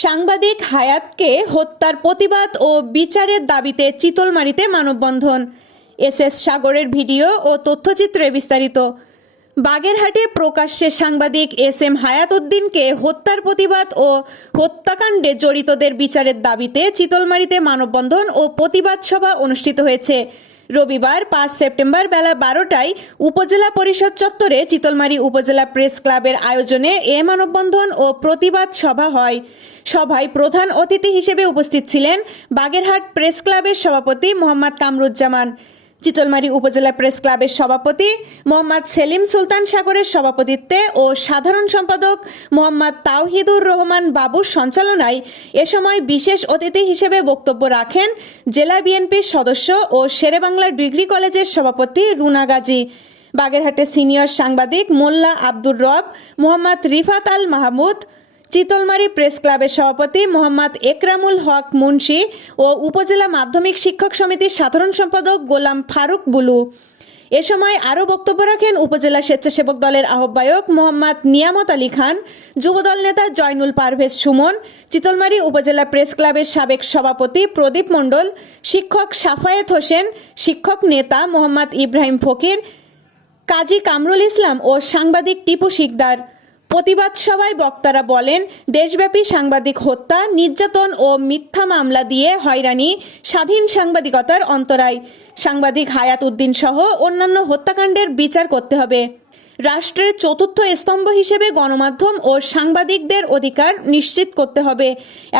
সাংবাদিক হায়াতকে হত্যার প্রতিবাদ ও বিচারের দাবিতে চিতলমারীতে মানববন্ধন। এসএস সাগরের ভিডিও ও তথ্যচিত্রে বিস্তারিত। বাগেরহাটে প্রকাশ্যে সাংবাদিক এসএম হায়াত উদ্দিনকে হত্যার প্রতিবাদ ও হত্যাকাণ্ডে জড়িতদের বিচারের দাবিতে চিতলমারীতে মানববন্ধন ও প্রতিবাদ সভা অনুষ্ঠিত হয়েছে। রবিবার 5 সেপ্টেম্বর বেলা 12টায় উপজেলা পরিষদ চত্বরে চিতলমারী উপজেলা প্রেস ক্লাবের আয়োজনে এ মানববন্ধন ও প্রতিবাদ সভা হয়। সভায় প্রধান অতিথি হিসেবে উপস্থিত ছিলেন বাগেরহাট প্রেস ক্লাবের সভাপতি মোহাম্মদ কামরুজ্জামান, চিতলমারী উপজেলা প্রেস ক্লাবের সভাপতি মোহাম্মদ সেলিম সুলতান সাগরের সভাপতিত্বে ও সাধারণ সম্পাদক মোহাম্মদ তাওহিদুর রহমান বাবুর সঞ্চালনায় এ সময় বিশেষ অতিথি হিসেবে বক্তব্য রাখেন জেলা বিএনপির সদস্য ও শেরেবাংলা ডিগ্রি কলেজের সভাপতি রুনা গাজী, বাগেরহাটের সিনিয়র সাংবাদিক মোল্লা আব্দুর রব, মোহাম্মদ রিফাত আল মাহমুদ, চিতলমারী প্রেস ক্লাবের সভাপতি মোহাম্মদ একরামুল হক মুন্সি ও উপজেলা মাধ্যমিক শিক্ষক সমিতির সাধারণ সম্পাদক গোলাম ফারুক বুলু। এ সময় আরও বক্তব্য রাখেন উপজেলা স্বেচ্ছাসেবক দলের আহ্বায়ক মোহাম্মদ নিয়ামত আলী খান, যুবদল নেতা জয়নুল পারভেজ সুমন, চিতলমারী উপজেলা প্রেস ক্লাবের সাবেক সভাপতি প্রদীপ মণ্ডল, শিক্ষক সাফায়েত হোসেন, শিক্ষক নেতা মোহাম্মদ ইব্রাহিম ফকির, কাজী কামরুল ইসলাম ও সাংবাদিক টিপু শিকদার। প্রতিবাদ সভায় বক্তারা বলেন, দেশব্যাপী সাংবাদিক হত্যা, নির্যাতন ও মিথ্যা মামলা দিয়ে হয়রানি স্বাধীন সাংবাদিকতার অন্তরায়। সাংবাদিক হায়াত উদ্দিন সহ অন্যান্য হত্যাকাণ্ডের বিচার করতে হবে। রাষ্ট্রের চতুর্থ স্তম্ভ হিসেবে গণমাধ্যম ও সাংবাদিকদের অধিকার নিশ্চিত করতে হবে।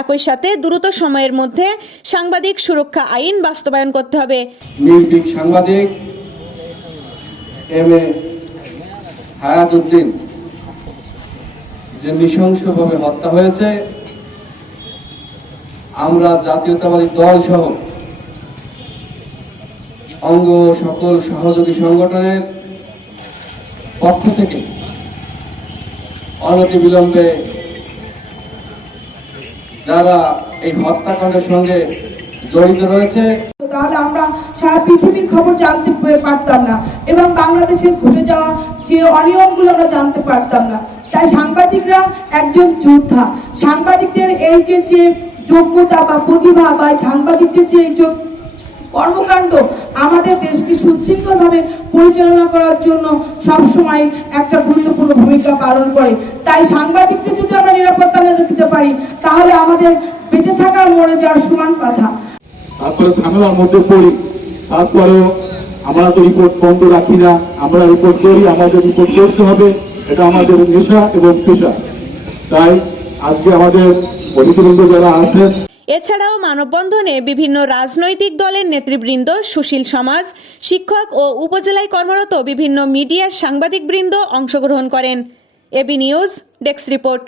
একই সাথে দ্রুত সময়ের মধ্যে সাংবাদিক সুরক্ষা আইন বাস্তবায়ন করতে হবে। নির্ভীক সাংবাদিক এম.এ. হায়াত উদ্দিন যে নৃশংসভাবে হত্যা হয়েছে, আমরা জাতীয়তাবাদী দল সহ অঙ্গ সকল সহযোগী সংগঠনের পক্ষ থেকে অনতিবিলম্বে যারা এই হত্যাকাণ্ডের সঙ্গে জড়িত রয়েছে, তাহলে আমরা সারা পৃথিবীর খবর জানতে পারতাম না এবং বাংলাদেশে ঘটে যাওয়া যে অনিয়মগুলো আমরা জানতে পারতাম না। তাই সাংবাদিকরা একজন যোদ্ধা। সাংবাদিকদের এই যে যোগ্যতা বা প্রতিভা বা সাংবাদিকদের যে কর্মকাণ্ড আমাদের দেশকে সুশৃঙ্খলভাবে পরিচালনা করার জন্য সবসময় একটা গুরুত্বপূর্ণ ভূমিকা পালন করে। তাই সাংবাদিকদের যদি আমরা নিরাপত্তা না দিতে পারি তাহলে আমাদের বেঁচে থাকার মরে যাওয়ার সমান কথা। তারপরে ঝামেলার মধ্যে পড়ি, তারপরেও আমরা তো রিপোর্ট বন্ধ রাখি না, আমরা রিপোর্ট করি, আমাদের রিপোর্ট করতে হবে, এটা আমাদের নেশা এবং পেশা। তাই আজকে আমাদের অতিথিবৃন্দ যারা আছেন, এছাড়াও মানববন্ধনে বিভিন্ন রাজনৈতিক দলের নেতৃবৃন্দ, সুশীল সমাজ, শিক্ষক ও উপজেলায় কর্মরত বিভিন্ন মিডিয়ার সাংবাদিকবৃন্দ অংশগ্রহণ করেন। AB news desk report.